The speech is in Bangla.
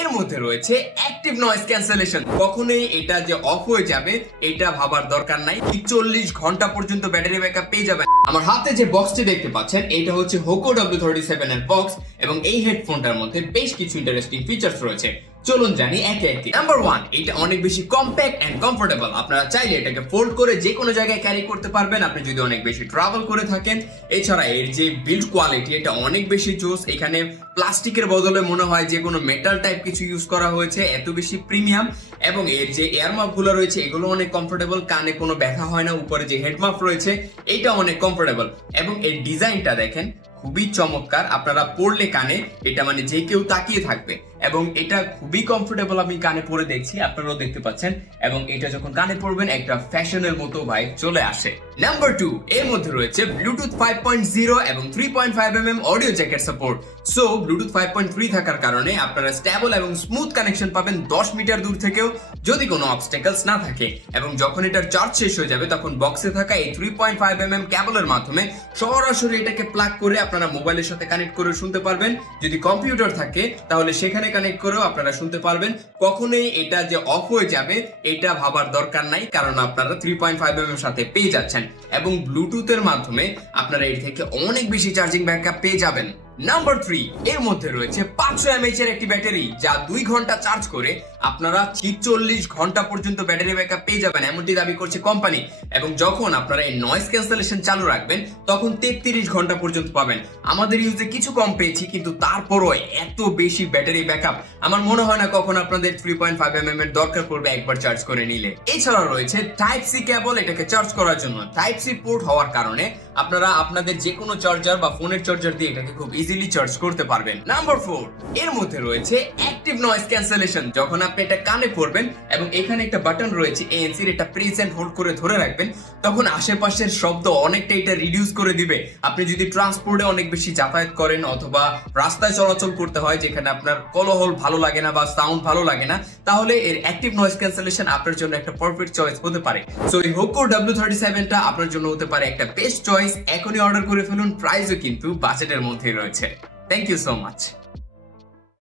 এর মধ্যে রয়েছে অ্যাক্টিভ নয়েজ ক্যান্সেলেশন। কখনোই এটা যে অফ হয়ে যাবে এটা ভাবার দরকার নাই। 40 ঘন্টা পর্যন্ত ব্যাটারি ব্যাকআপ পেয়ে যাবেন। আমার হাতে যে বক্সটি দেখতে পাচ্ছেন এটা হচ্ছে Hoco W37 এর বক্স এবং এই হেডফোনটার মধ্যে বেশ কিছু ইন্টারেস্টিং ফিচার্স রয়েছে। চলুন জানি একে একে। নাম্বার 1, এটা অনেক বেশি কম্প্যাক্ট এন্ড কমফোর্টেবল। আপনারা চাইলে এটাকে ফোল্ড করে যে কোনো জায়গায় ক্যারি করতে পারবেন আপনি যদি অনেক বেশি ট্রাভেল করে থাকেন। এছাড়া এর যে বিল্ড কোয়ালিটি এটা অনেক বেশি জোস। এখানে প্লাস্টিকের বদলে মনে হয় যে কোনো মেটাল টাইপ কিছু ইউজ করা হয়েছে, এত বেশি প্রিমিয়াম। এবং এর যে এয়ার মাফ গুলো রয়েছে এগুলো অনেক কমফোর্টেবল, কানে কোনো ব্যথা হয় না। উপরে যে হেড মাফ রয়েছে এটা অনেক কমফোর্টেবল এবং এর ডিজাইনটা দেখেন খুবই চমৎকার। আপনারা পড়লে কানে এটা মানে যে কেউ তাকিয়ে থাকবে এবং এটা খুবই কমফোর্টেবল। আমি কানে পরে দেখছি, আপনারাও দেখতে পাচ্ছেন। এবং এটা যখন কানে পরবেন একটা ফ্যাশনের মতো ভাইব চলে আসে। নাম্বার 2, এর মধ্যে রয়েছে ব্লুটুথ 5.0 এবং 3.5mm audio jacket support. So Bluetooth 5.3 থাকার কারণে আপনারা স্টেবল এবং স্মুথ কানেকশন পাবেন 10 মিটার দূর থেকেও যদি কোনো অবস্টেকলস না থাকে। এবং যখন এটার চার্জ শেষ হয়ে যাবে তখন বক্সে থাকা এই 3.5mm কেবলের মাধ্যমে সরাসরি এটাকে প্লাগ করে আপনারা মোবাইলের সাথে কানেক্ট করে শুনতে পারবেন। যদি কম্পিউটার থাকে তাহলে সেখানে কানেক্ট করেও আপনারা শুনতে পারবেন। কখনোই এটা যে অফ হয়ে যাবে এটা ভাবার দরকার নাই, কারণ আপনারা 3.5mm এর সাথে পেয়ে যাচ্ছেন এবং ব্লুটুথের মাধ্যমে আপনারা এর থেকে অনেক বেশি চার্জিং ব্যাকআপ পেয়ে যাবেন। নাম্বার 3, এর মধ্যে রয়েছে 500mAh এর একটি ব্যাটারি যা 2 ঘন্টা চার্জ করে আপনারা 40 ঘন্টা পর্যন্ত ব্যাটারি ব্যাকআপ পেয়ে যাবেন এমনটি দাবি করছে কোম্পানি। এবং যখন আপনারা এই নয়েজ ক্যান্সেলেশন চালু রাখবেন তখন 33 ঘন্টা পর্যন্ত পাবেন। আমাদের ইউজে কিছু কম পেয়েছি কিন্তু তারপরও এত বেশি ব্যাটারি ব্যাকআপ আমার মনে হয় না কখন আপনাদের 3.5mm এর দরকার পড়বে একবার চার্জ করে নিলে। এছাড়া রয়েছে টাইপ সি কেবল এটাকে চার্জ করার জন্য। টাইপ সি পোর্ট হওয়ার কারণে আপনারা আপনাদের যে কোনো চার্জার বা ফোনের চার্জার দিয়ে এটাকে খুব ইজিলি চার্জ করতে পারবেন। নাম্বার 4, এর মধ্যে রয়েছে অ্যাক্টিভ নয়েজ ক্যান্সেলেশন। যখন আপনি এটা কানে পরবেন এবং এখানে একটা বাটন রয়েছে ANC এর, এটা প্রেস এন্ড হোল্ড করে ধরে রাখবেন তখন আশেপাশের শব্দ অনেকটা এটা রিডিউস করে দিবে। আপনি যদি ট্রান্সপোর্টে অনেক বেশি যাতায়াত করেন অথবা রাস্তায় চলাচল করতে হয় যেখানে আপনার কোলাহল ভালো লাগে না বা সাউন্ড ভালো লাগে না, তাহলে এর অ্যাক্টিভ নয়েজ ক্যান্সেলেশন আপনার জন্য একটা পারফেক্ট চয়েস হতে পারে। সো এই Hoco W37 টা আপনার জন্য হতে পারে একটা বেস্ট চয়েস। এখনই অর্ডার করে ফেলুন, প্রাইসও কিন্তু বাজেটের মধ্যেই রয়েছে। Thank you so much.